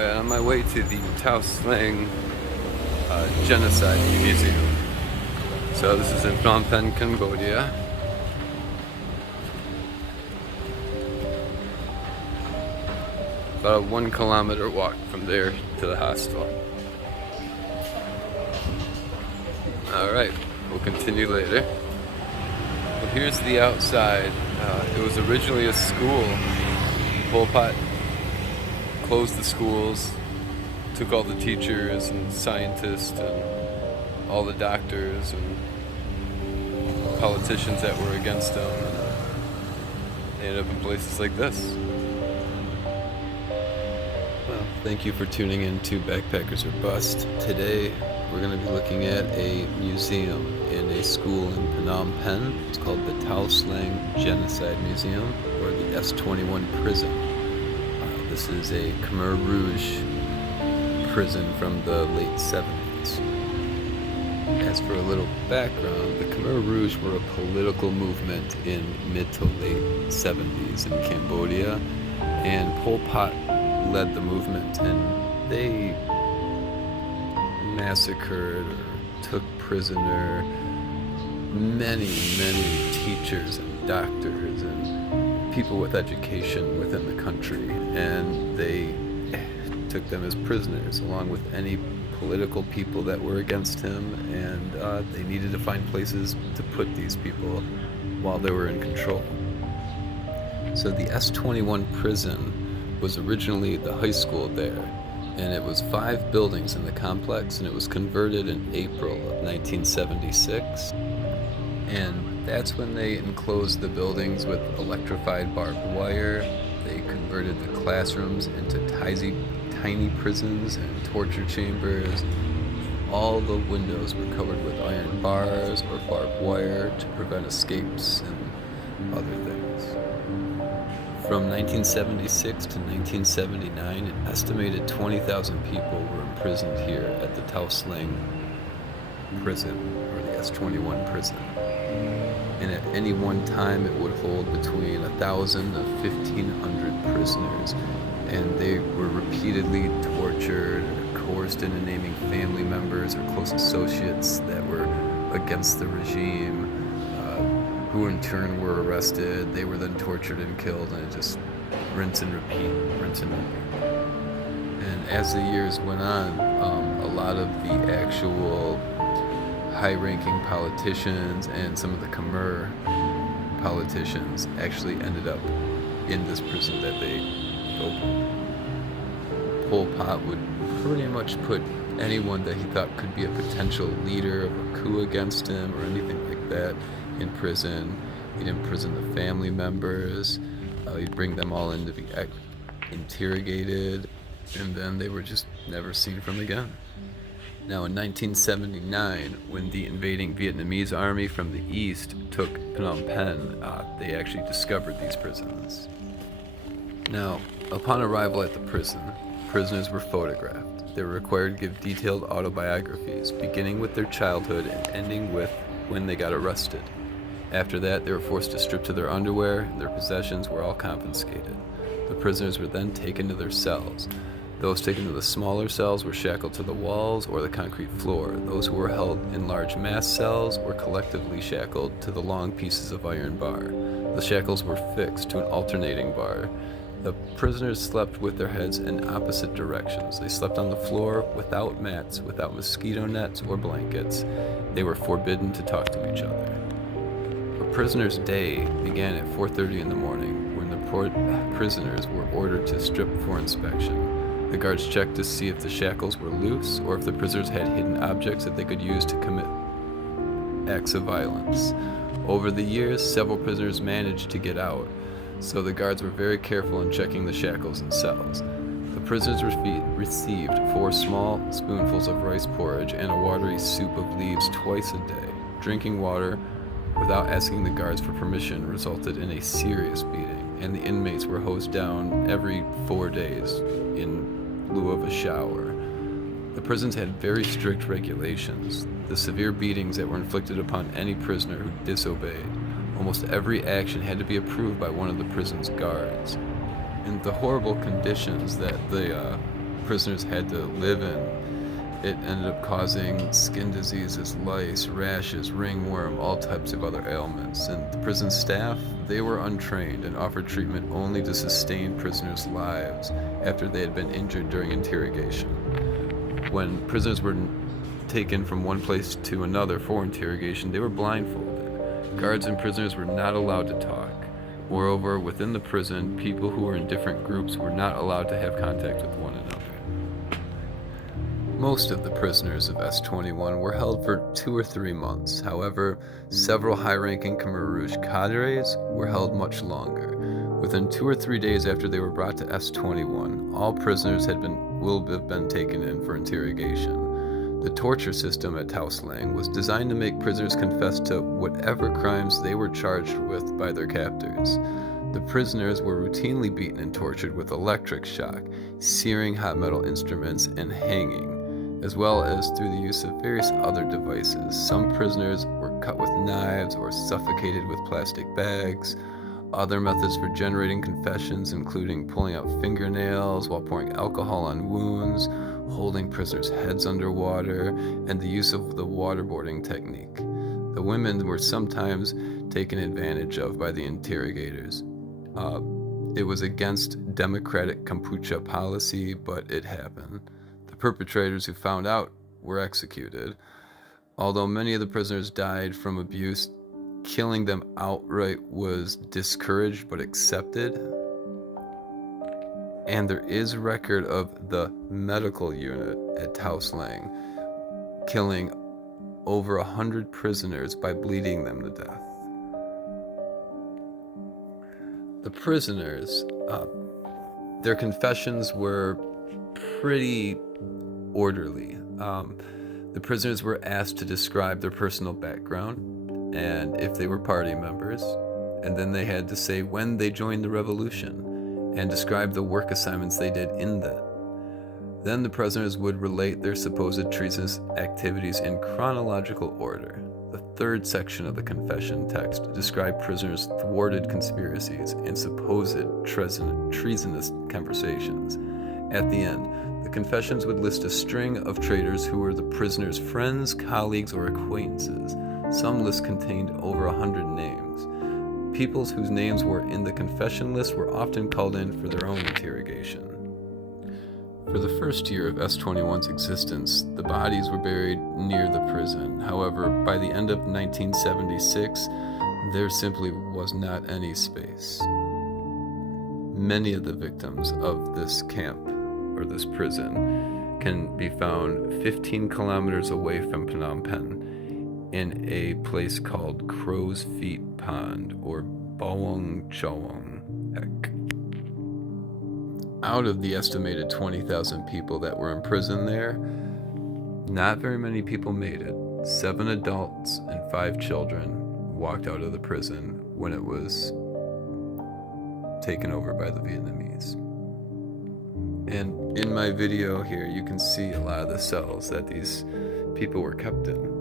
Alright, on my way to the Sleng Genocide Museum. So this is in Phnom Penh, Cambodia. About a 1 kilometer walk from there to the hostel. Alright, we'll continue later. Well, here's the outside. It was originally a school. Pol Pot closed the schools, took all the teachers and scientists and all the doctors and politicians that were against him, and they ended up in places like this. Well, thank you for tuning in to Backpackers or Bust. Today we're going to be looking at a museum in a school in Phnom Penh. It's called the Sleng Genocide Museum, or the S21 Prison. This is a Khmer Rouge prison from the late 70s. As for a little background, the Khmer Rouge were a political movement in mid to late 70s in Cambodia, and Pol Pot led the movement, and they massacred or took prisoner many teachers and doctors and people with education within the country, and they took them as prisoners along with any political people that were against him, and they needed to find places to put these people while they were in control. So the S21 prison was originally the high school there, and it was 5 buildings in the complex, and it was converted in April of 1976. And that's when they enclosed the buildings with electrified barbed wire. They converted the classrooms into tiny prisons and torture chambers. All the windows were covered with iron bars or barbed wire to prevent escapes and other things. From 1976 to 1979, an estimated 20,000 people were imprisoned here at the Sleng Prison, or the S21 Prison. And at any one time, it would hold between 1,000 to 1,500 prisoners, and they were repeatedly tortured or coerced into naming family members or close associates that were against the regime, who in turn were arrested. They were then tortured and killed, and it just rinse and repeat. And as the years went on, a lot of the actual high-ranking politicians and some of the Khmer politicians actually ended up in this prison that they opened. Pol Pot would pretty much put anyone that he thought could be a potential leader of a coup against him or anything like that in prison. He'd imprison the family members. He'd bring them all in to be interrogated, and then they were just never seen from again. Now, in 1979, when the invading Vietnamese army from the east took Phnom Penh, they actually discovered these prisons. Now, upon arrival at the prison, prisoners were photographed. They were required to give detailed autobiographies, beginning with their childhood and ending with when they got arrested. After that, they were forced to strip to their underwear, and their possessions were all confiscated. The prisoners were then taken to their cells. Those taken to the smaller cells were shackled to the walls or the concrete floor. Those who were held in large mass cells were collectively shackled to the long pieces of iron bar. The shackles were fixed to an alternating bar. The prisoners slept with their heads in opposite directions. They slept on the floor without mats, without mosquito nets or blankets. They were forbidden to talk to each other. A prisoner's day began at 4:30 in the morning, when the prisoners were ordered to strip for inspection. The guards checked to see if the shackles were loose or if the prisoners had hidden objects that they could use to commit acts of violence. Over the years, several prisoners managed to get out, so the guards were very careful in checking the shackles and cells. The prisoners received 4 small spoonfuls of rice porridge and a watery soup of leaves twice a day. Drinking water without asking the guards for permission resulted in a serious beating, and the inmates were hosed down every 4 days in lieu of a shower. The prisons had very strict regulations. The severe beatings that were inflicted upon any prisoner who disobeyed. Almost every action had to be approved by one of the prison's guards. And the horrible conditions that the prisoners had to live in. It ended up causing skin diseases, lice, rashes, ringworm, all types of other ailments. And the prison staff, they were untrained and offered treatment only to sustain prisoners' lives after they had been injured during interrogation. When prisoners were taken from one place to another for interrogation, they were blindfolded. Guards and prisoners were not allowed to talk. Moreover, within the prison, people who were in different groups were not allowed to have contact with one another. Most of the prisoners of S21 were held for 2 or 3 months. However, several high-ranking Khmer Rouge cadres were held much longer. Within 2 or 3 days after they were brought to S21, all prisoners will have been taken in for interrogation. The torture system at Sleng was designed to make prisoners confess to whatever crimes they were charged with by their captors. The prisoners were routinely beaten and tortured with electric shock, searing hot metal instruments, and hanging, as well as through the use of various other devices. Some prisoners were cut with knives or suffocated with plastic bags. Other methods for generating confessions including pulling out fingernails while pouring alcohol on wounds, holding prisoners' heads underwater, and the use of the waterboarding technique. The women were sometimes taken advantage of by the interrogators. It was against democratic Kampuchea policy, but it happened. The perpetrators who found out were executed. Although many of the prisoners died from abuse, killing them outright was discouraged but accepted. And there is record of the medical unit at Sleng killing over 100 prisoners by bleeding them to death. The prisoners, their confessions were pretty orderly. The prisoners were asked to describe their personal background and if they were party members, and then they had to say when they joined the revolution and describe the work assignments they did in that. Then the prisoners would relate their supposed treasonous activities in chronological order. The third section of the confession text described prisoners' thwarted conspiracies and supposed treasonous conversations. At the end, the confessions would list a string of traitors who were the prisoners' friends, colleagues, or acquaintances. Some lists contained over 100 names. People whose names were in the confession list were often called in for their own interrogation. For the first year of S21's existence, the bodies were buried near the prison. However, by the end of 1976, there simply was not any space. Many of the victims of this camp, or this prison, can be found 15 kilometers away from Phnom Penh in a place called Crow's Feet Pond, or Bawang Chawang Ek. Out of the estimated 20,000 people that were in prison there, not very many people made it. 7 adults and 5 children walked out of the prison when it was taken over by the Vietnamese. And in my video here, you can see a lot of the cells that these people were kept in.